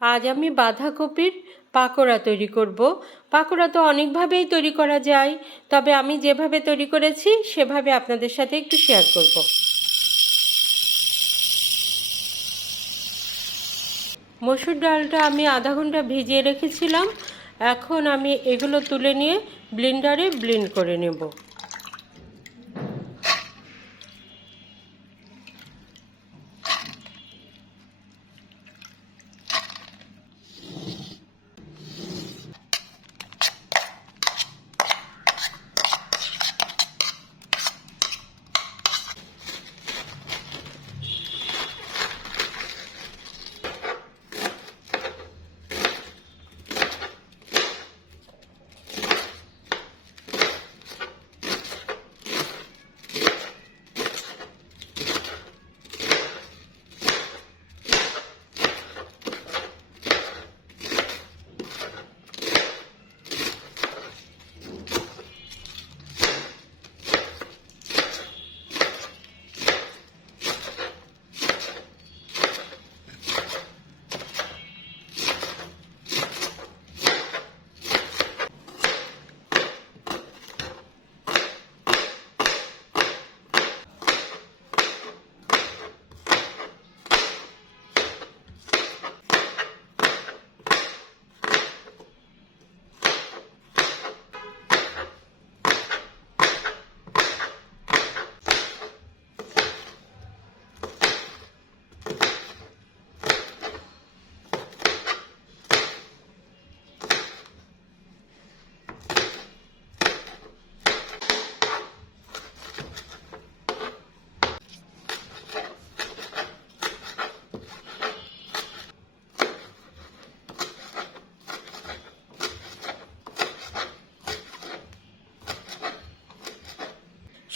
আজ আমি বাঁধাকপির পাকোড়া তৈরি করব। পাকোড়া তো অনেকভাবেই তৈরি করা যায়, তবে আমি যেভাবে তৈরি করেছি, সেভাবে আপনাদের সাথে একটু শেয়ার করব। মসুর ডালটা আমি আধা ঘণ্টা ভিজিয়ে রেখেছিলাম, এখন আমি এগুলো তুলে নিয়ে ব্লেন্ডারে ব্লেন্ড করে নেব।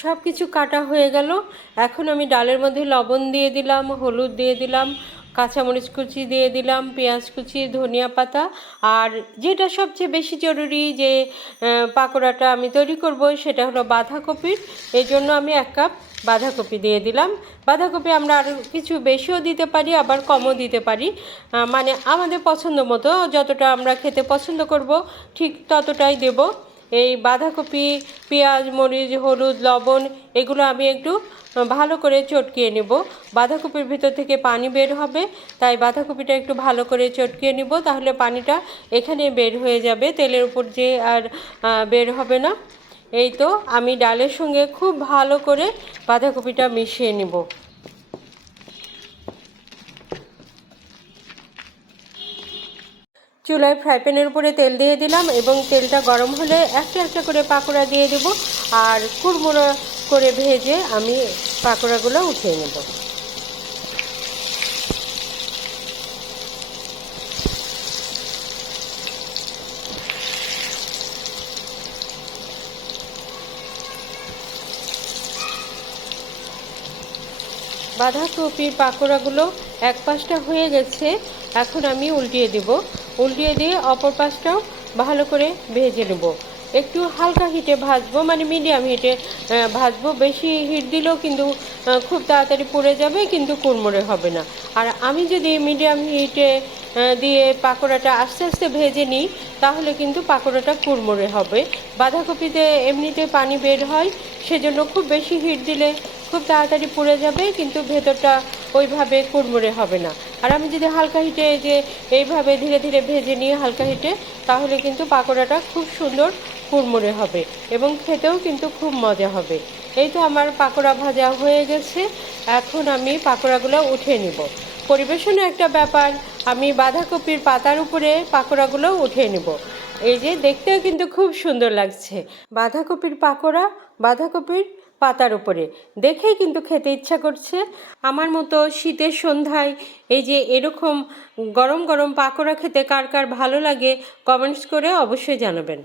সব কিছু কাটা হয়ে গেল। এখন আমি ডালের মধ্যে লবণ দিয়ে দিলাম, হলুদ দিয়ে দিলাম, কাঁচামরিচ কুচি দিয়ে দিলাম, পেঁয়াজ কুচি, ধনিয়া পাতা। আর যেটা সবচেয়ে বেশি জরুরি যে পাকোড়াটা আমি তৈরি করব সেটা হলো বাঁধাকপির এই জন্য আমি এক কাপ বাঁধাকপি দিয়ে দিলাম। বাঁধাকপি আমরা আরও কিছু বেশিও দিতে পারি, আবার কমও দিতে পারি। মানে আমাদের পছন্দ মতো, যতটা আমরা খেতে পছন্দ করব, ঠিক ততটাই দেবো। এই বাঁধাকপি, পেঁয়াজ, মরিচ, হলুদ, লবণ, এগুলো আমি একটু ভালো করে চটকিয়ে নেব। বাঁধাকপির ভিতর থেকে পানি বের হবে, তাই বাঁধাকপিটা একটু ভালো করে চটকিয়ে নিব, তাহলে পানিটা এখানে বের হয়ে যাবে, তেলের উপর যে আর বের হবে না। এই তো আমি ডালের সঙ্গে খুব ভালো করে বাঁধাকপিটা মিশিয়ে নিব। চুলায় ফ্রাই প্যানের উপরে তেল দিয়ে দিলাম এবং তেলটা গরম হলে একটা একটা করে পাকোড়া দিয়ে দেবো। আর কুড়মুড়ো করে ভেজে আমি পাকোড়াগুলো উঠিয়ে নেব। বাঁধাকপির পাকোড়াগুলো এক পাশটা হয়ে গেছে, এখন আমি উল্টিয়ে দেব। উল্টিয়ে দিয়ে অপর পাশটাও ভালো করে ভেজে নেব। একটু হালকা হিটে ভাজবো মানে মিডিয়াম হিটে ভাজবো। বেশি হিট দিলেও কিন্তু খুব তাড়াতাড়ি পুড়ে যাবে, কিন্তু কুড়মুড়ে হবে না। আর আমি যদি মিডিয়াম হিটে দিয়ে পাকোড়াটা আস্তে আস্তে ভেজে নিই, তাহলে কিন্তু পাকোড়াটা কুড়মুড়ে হবে। বাঁধাকপিতে এমনিতে পানি বের হয়, সেজন্য খুব বেশি হিট দিলে খুব তাড়াতাড়ি পুড়ে যাবে, কিন্তু ভেতরটা ওইভাবে কুড়মুড়ে হবে না। আর আমি যদি হালকা হিটে যে এইভাবে ধীরে ধীরে ভেজে নিই হালকা হিটে, তাহলে কিন্তু পাকোড়াটা খুব সুন্দর কুড়মুড়ে হবে এবং খেতেও কিন্তু খুব মজা হবে। এই তো আমার পাকোড়া ভাজা হয়ে গেছে। এখন আমি পাকোড়াগুলো উঠে নিব। পরিবেশনও একটা ব্যাপার, আমি বাঁধাকপির পাতার উপরে পাকোড়াগুলো উঠিয়ে নেব। এই যে দেখতেও কিন্তু খুব সুন্দর লাগছে। বাঁধাকপির পাকোড়া, বাঁধাকপির পাতার উপরে। দেখেই কিন্তু খেতে ইচ্ছা করছে। আমার মতো শীতের সন্ধ্যায় এই যে এরকম গরম গরম পাকোড়া খেতে কার কার ভালো লাগে কমেন্টস করে অবশ্যই জানাবেন।